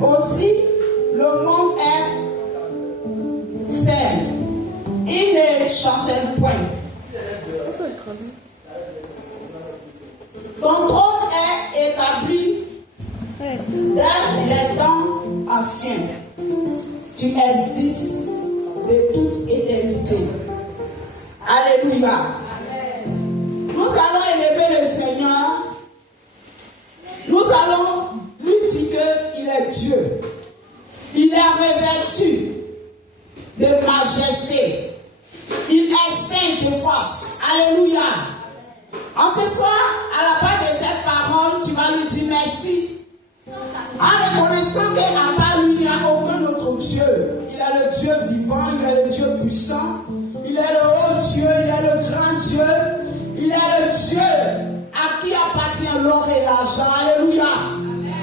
Aussi, le monde est ferme. Il ne chancelle point. Ton trône est établi dans les temps anciens. Tu existes de toute éternité. Alléluia. Nous allons élever le Seigneur. Nous allons lui dire qu'il est Dieu. Il est revêtu de majesté. Il est saint de force. Alléluia. En ce soir, à la part de cette parole, tu vas lui dire merci. En reconnaissant qu'à part lui, il n'y a aucun autre Dieu. Il est le Dieu vivant, il est le Dieu puissant. Il est le haut Dieu, il est le grand Dieu. Il est le Dieu à qui appartient l'or et l'argent. Alléluia.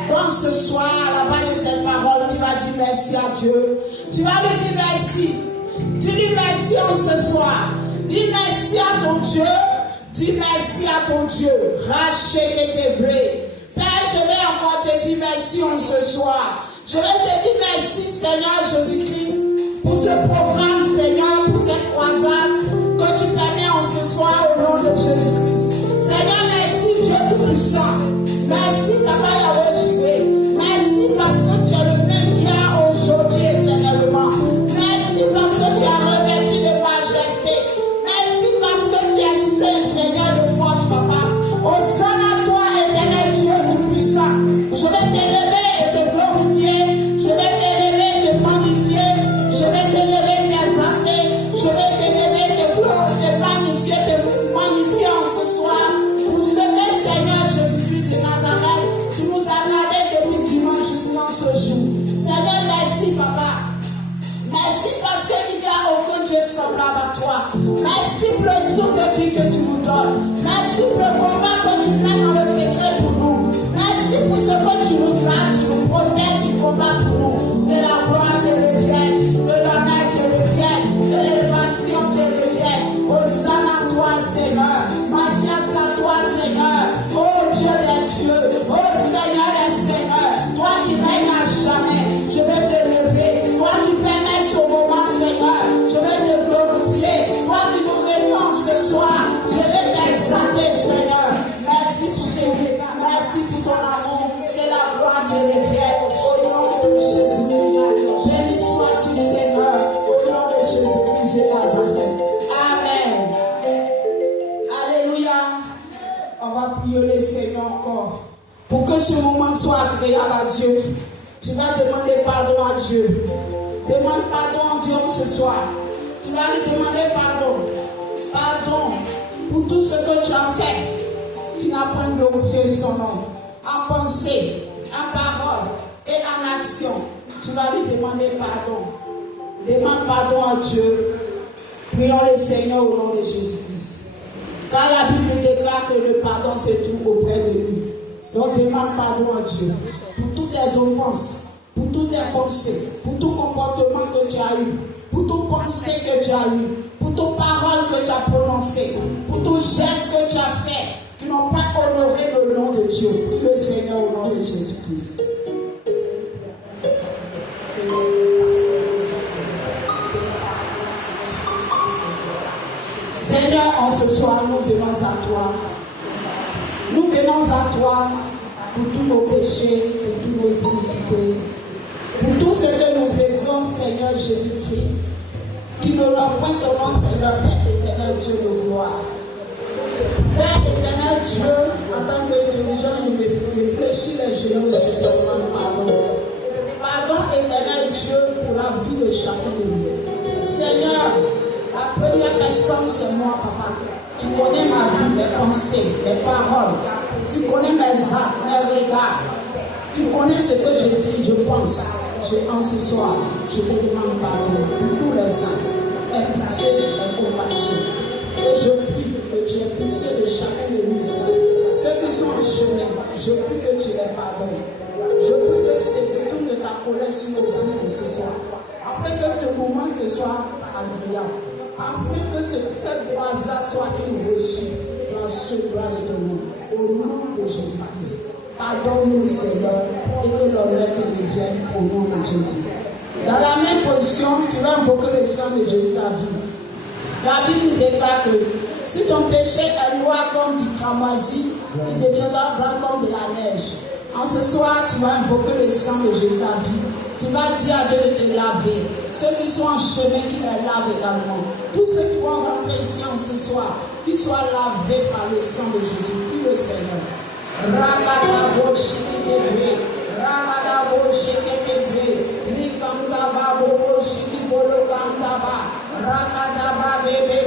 Donc ce soir, à la part de cette parole, tu vas dire merci à Dieu. Tu vas lui dire merci. Tu dis merci en ce soir. Dis merci à ton Dieu. Dis merci à ton Dieu. Rachez tes brés. Père, je vais encore te dire merci en ce soir. Je vais te dire merci, Seigneur Jésus-Christ, pour ce programme, Seigneur, pour cette croisade que tu permets en ce soir au nom de Jésus-Christ. Seigneur, merci Dieu Tout-Puissant. Merci Papa Yahweh Jireh. Merci parce que tu es le même hier, aujourd'hui, éternellement. Merci parce que tu es revêtu de majesté. Merci parce que tu es saint, Seigneur de force, Papa. Hosanna à toi, éternel Dieu Tout-Puissant. Je vais t'élever et te glorifier. Je vais t'élever et te magnifier. Je vais t'élever et t'exalter. Je vais t'élever et te magnifier en ce soir. Pour ce que Seigneur Jésus-Christ de Nazareth, tu nous as gardés depuis dimanche jusqu'en ce jour. Seigneur, merci, Papa. Merci parce qu'il n'y a aucun Dieu semblable à toi. Merci pour le souffle de vie que tu nous donnes. Merci pour le combat que tu mènes dans le secret pour nous. Merci pour ce que tu nous gardes, tu nous protèges du combat pour nous. Que la gloire te revienne, que l'honneur te revienne, que l'élévation te revienne. Hosanna à toi, Seigneur. Confiance à toi, Seigneur. Oh Dieu des dieux, oh Seigneur des seigneurs. Toi qui règnes à jamais, je vais te lever. Toi qui permets ce moment, Seigneur, je vais te glorifier. Toi qui nous réunions ce soir, je vais t'exalter, Seigneur. Merci pour ton merci pour ton amour. Que la gloire te revienne. Au nom de Jésus-Christ. Béni sois-tu, Seigneur. Au nom de Jésus-Christ et Nazareth. Amen. Alléluia. On va prier le Seigneur encore. Pour que ce moment soit agréable à Dieu, tu vas demander pardon à Dieu. Demande pardon à Dieu ce soir. Tu vas lui demander pardon. Pardon pour tout ce que tu as fait qui n'a pas glorifié son nom. En pensée, en parole et en action. Tu vas lui demander pardon. Demande pardon à Dieu. Prions le Seigneur au nom de Jésus-Christ. Car la Bible déclare que le pardon se trouve auprès de lui. Donc demande pardon à Dieu pour toutes tes offenses, pour toutes tes pensées, pour tout comportement que tu as eu, pour toute pensée que tu as eu, pour toute parole que tu as prononcée, pour tout geste que tu as fait, qui n'ont pas honoré le nom de Dieu. Prie le Seigneur au nom de Jésus-Christ. Seigneur, en ce soir, nous venons à toi. Nous venons à toi pour tous nos péchés, pour toutes nos iniquités, pour tout ce que nous faisons, Seigneur Jésus-Christ, qui ne leur point ton nom, Seigneur, Père éternel, Dieu de gloire. Père éternel, Dieu, en tant que dirigeant, il me fléchit les genoux, je te demande pardon. Pardon éternel, Dieu, pour la vie de chacun de nous. Seigneur, la première personne, c'est moi, Papa. Tu connais ma vie, mes pensées, mes paroles. Tu connais mes actes, mes regards. Tu connais ce que je dis, je pense. En ce soir, je te demande pardon pour tous les actes. Aie pitié et compassion. Et je prie que tu aies pitié de chacun de nous. Ceux qui sont en chemin, je prie que tu les pardonnes. Je prie que tu te détournes de ta colère sur nos vies ce soir. Afin que ce moment te soit agréable. Afin que cette croisade soit une reçue dans ce grâce de nous. Au nom de Jésus-Christ. Pardonne-nous, Seigneur, et que l'honneur te devienne au nom de Jésus. Dans la même position, tu vas invoquer le sang de Jésus ta vie. La Bible déclare que si ton péché est noir comme du cramoisi, il deviendra blanc comme de la neige. En ce soir, tu vas invoquer le sang de Jésus ta vie. Tu vas dire à Dieu de te laver. Ceux qui sont en chemin, qui les lavent également. Tous ceux qui vont rentrer ici en ce soir, qu'ils soient lavés par le sang de Jésus. Prie le Seigneur. Rakatabo shikitebe, Ragadabo shikitebe, Likandaba bobo shikibolo kandaba, Rakataba bebe,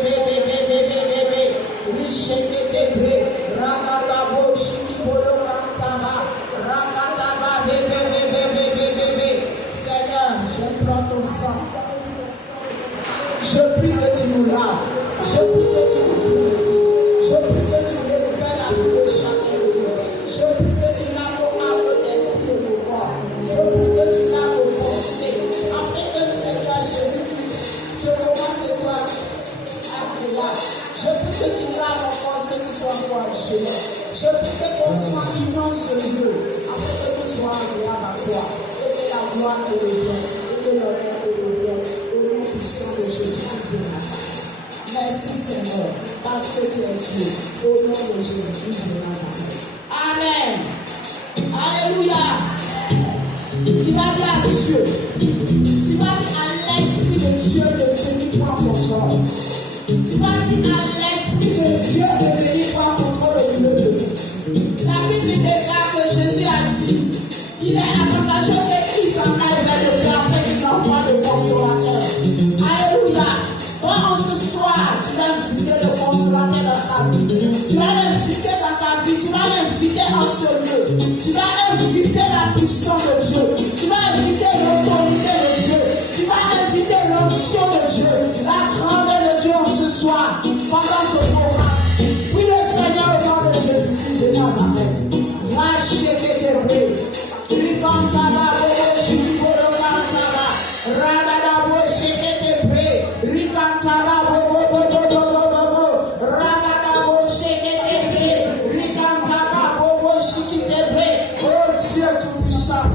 Lishikitebe, Rakatabo shikibolo kandaba, Rakataba bebe. Seigneur, je prends ton sang. Je prie que tu nous laves. Je prie que tu nous purifies. Je prie que tu récupères la vie de chacun de nous. Je prie que tu laves nos âmes d'esprit de nos corps. Je prie que tu laves nos pensées. Afin que Seigneur Jésus-Christ, ce moment te soit agréable. Je prie que tu laves encore ceux qui sont encore gênés. Je prie que ton sang inonde ce lieu. Afin que tu sois agréable à toi. Et que la gloire te revienne. Et que l'honneur te revienne. Au nom puissant de Jésus-Christ de Nazareth. Merci Seigneur, parce que tu es Dieu, au nom de Jésus-Christ de Nazareth. Amen. Alléluia. Tu vas dire à Dieu, tu vas dire à l'Esprit de Dieu de venir prendre contrôle. Tu vas dire à l'Esprit de Dieu de venir prendre contrôle au milieu de nous. La Bible déclare que Jésus a dit, il est avantageux qu'il s'en aille vers le Père afin qu'il envoie le consolateur. Alléluia. Donc en ce soir, tu vas inviter le consolateur dans ta vie. Tu vas l'inviter dans ta vie. Tu vas l'inviter en ce lieu. Tu vas inviter la puissance de Dieu. Tu vas inviter l'autorité de Dieu. Tu vas inviter l'onction de Dieu. La grandeur de Dieu en ce soir. Pendant ce programme. Prie le Seigneur au nom de Jésus-Christ de Nazareth. Lâchez que tu pries. Lui comme ça va, je suis pour le cantaba. Radadabo, je te prie. Rikantaba bobo Ragadabo shekete Rikantaba bobo shikite. Oh Dieu tout-puissant,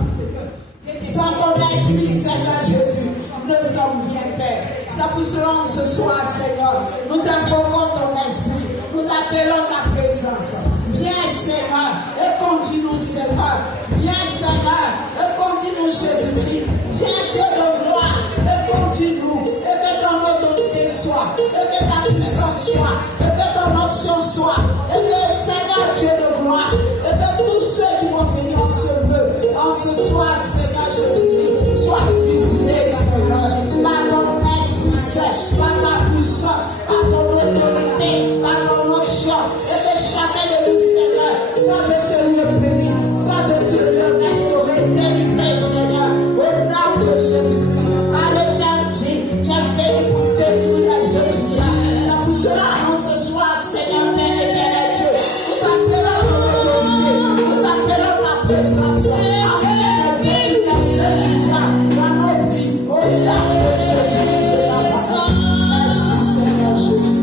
dans ton esprit, Seigneur Jésus, nous sommes bien faits. C'est pour cela ce soir, Seigneur, nous invoquons ton esprit, nous appelons ta présence. Viens Seigneur et conduis-nous Seigneur. Viens Seigneur et conduis-nous Jésus-Christ. Viens Dieu de gloire et conduis-nous. Et que ton autorité soit, et que ta puissance soit, et que ton onction soit, et que Seigneur Dieu de gloire, et que tous ceux qui vont venir en ce soir, Seigneur Jésus-Christ, soient visités par ton esprit saint, par ta puissance, par ton autorité, par ton onction, et que chacun de nous, Seigneur, soit de ce lieu béni, soit de ce lieu restauré, délivré, Seigneur, au nom de Jésus-Christ. Avec ta vie, tu as fait écouter tous les étudiants. C'est pour cela, en ce soir, Seigneur, Père éternel Dieu, nous appelons ton autorité, nous appelons ta présence, afin de tous les étudiants dans nos vies, au nom de Jésus-Christ de Nazareth. Merci, Seigneur Jésus.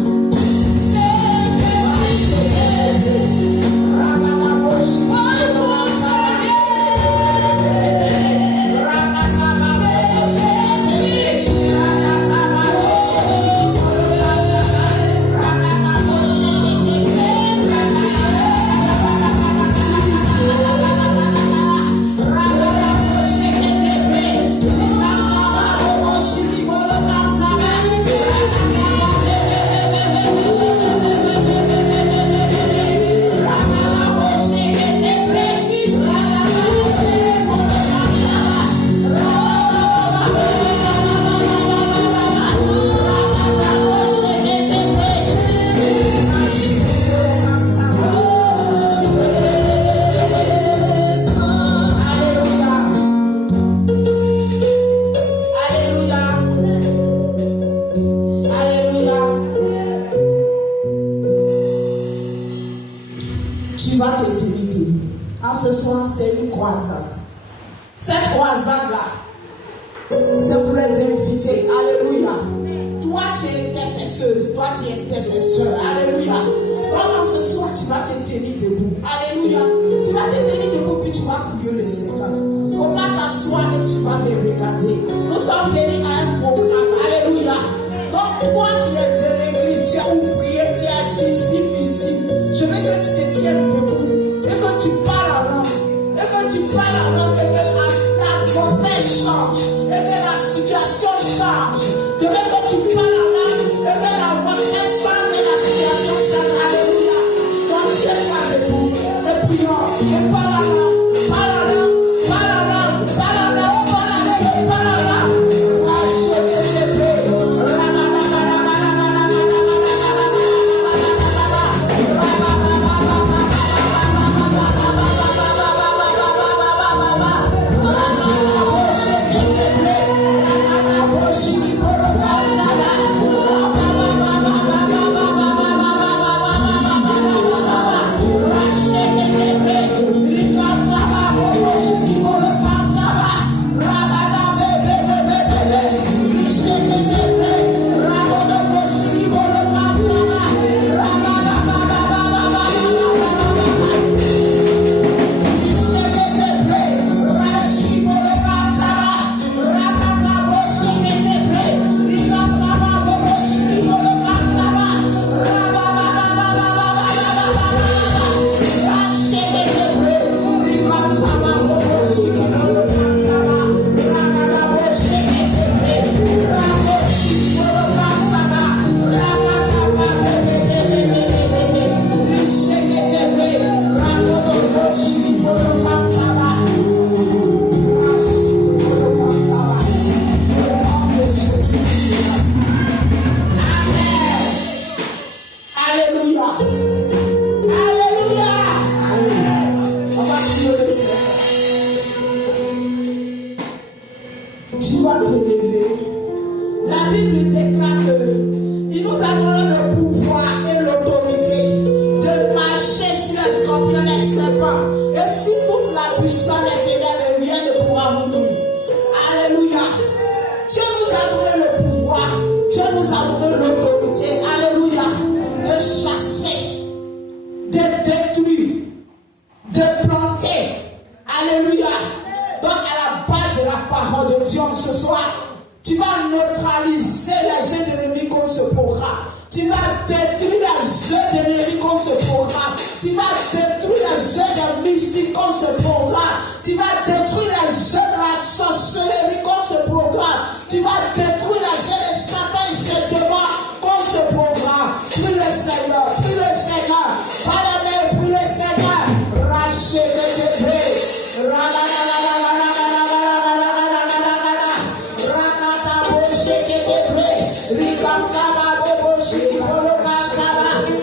Tu vas te tenir debout. En ce soir, c'est une croisade. Cette croisade-là, c'est pour les inviter. Alléluia. Toi, tu es intercesseuse. Toi, tu es intercesseur. Alléluia. Donc, en ce soir, tu vas te tenir debout. Alléluia. Tu vas te tenir debout le Seigneur. Il ne faut pas t'asseoir et tu vas me regarder. Nous sommes venus à un programme. Alléluia. Donc, toi qui es de l'église, tu es ouvrier, tu es disciple ici. Je veux que tu te tiennes debout et que tu parles en langue. Et que tu parles en langue et que la mauvaise change. Et que la situation change. Je veux que tu parles en langue et que la mauvaise change et la situation change. Alléluia. Donc, tiens-toi debout et prions. Et parle en langue. Parle en langue. Parle en langue. Parle en langue. Parle en langue. Parle en langue.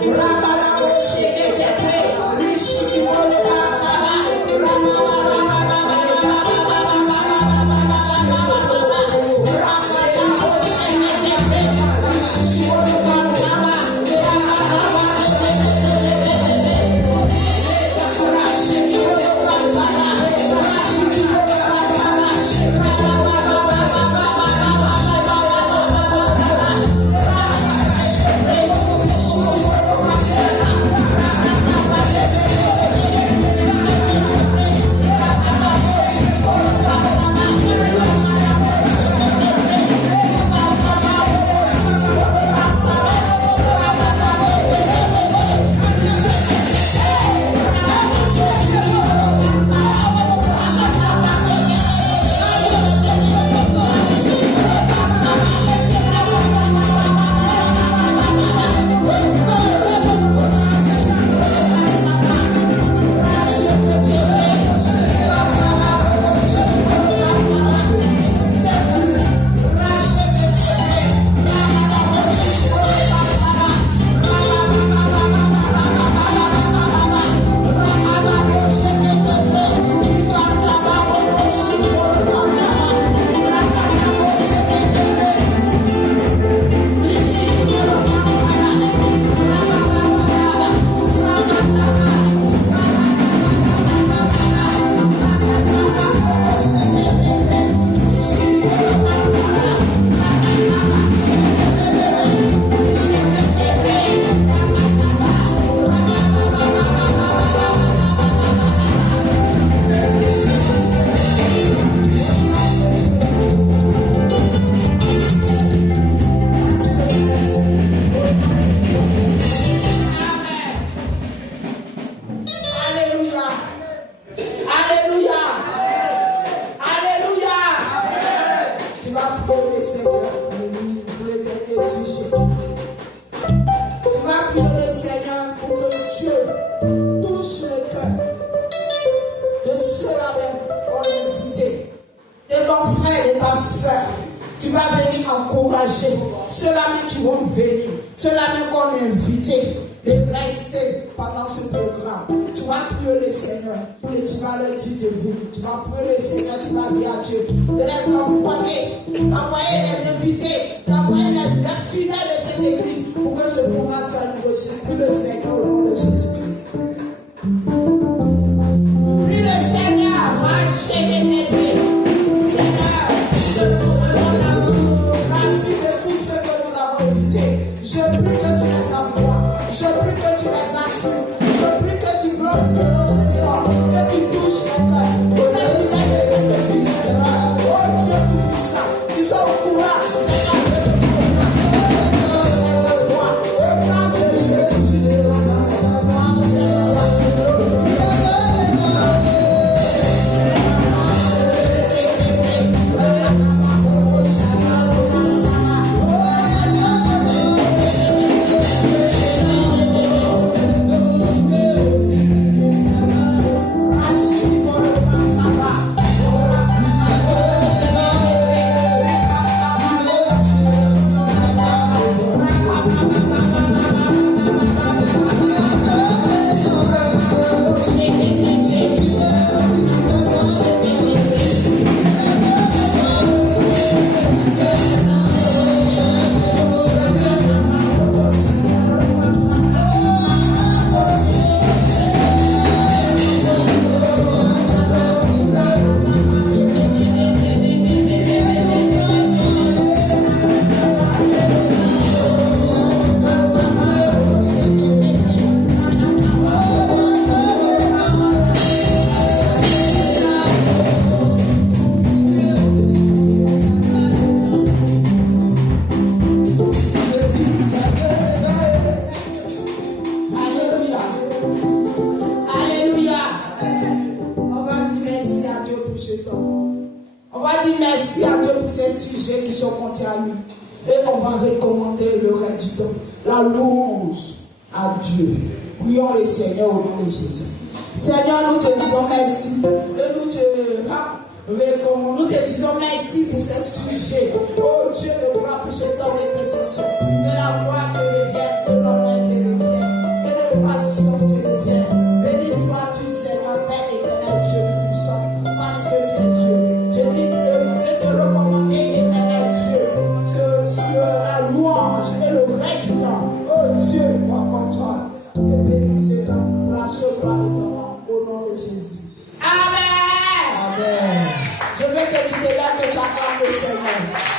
Rakata Tu vas venir encourager ceux-là qui vont venir, ceux-là qu'on a invités de rester pendant ce programme. Tu vas prier le Seigneur et tu vas leur dire de venir. Tu vas prier le Seigneur, tu vas dire à Dieu de les envoyer, d'envoyer les invités, d'envoyer les fidèles de cette église pour que ce programme soit une réussite. Prie le Seigneur au nom de Jésus-Christ. Prie le Seigneur, rachetez tes pieds. Seigneur, je vous demande à vous, la vie de tous ceux que nous avons invités. Je prie que tu les envoies. Je prie que tu les attires. Je prie que tu glorifies ton Seigneur. Que tu touches ton cœur. Pour les fidèles de cette église, Seigneur. Oh Dieu tout-puissant. Ils sont au courant, Seigneur, de ce programme. Je les envoie. Au nom de Jésus-Christ, je les envoie. Seigneur, au nom de Jésus. Seigneur, nous te disons merci. Et nous te disons merci pour ce sujet. Oh Dieu de gloire, pour ce temps d'intercession. Que la gloire te revienne, que l'honneur te revienne, que la passion te revienne. Béni sois-tu, Seigneur, Père éternel, Dieu puissant, parce que tu es Dieu. Je dis de te recommander, éternel Dieu, la louange et le règne du temps. Oh Dieu, moi comme toi. Et bénis ce temps pour la seule gloire de ton nom, au nom de Jésus. Amen. Amen. Je veux que tu te lèves et tu acclames le Seigneur.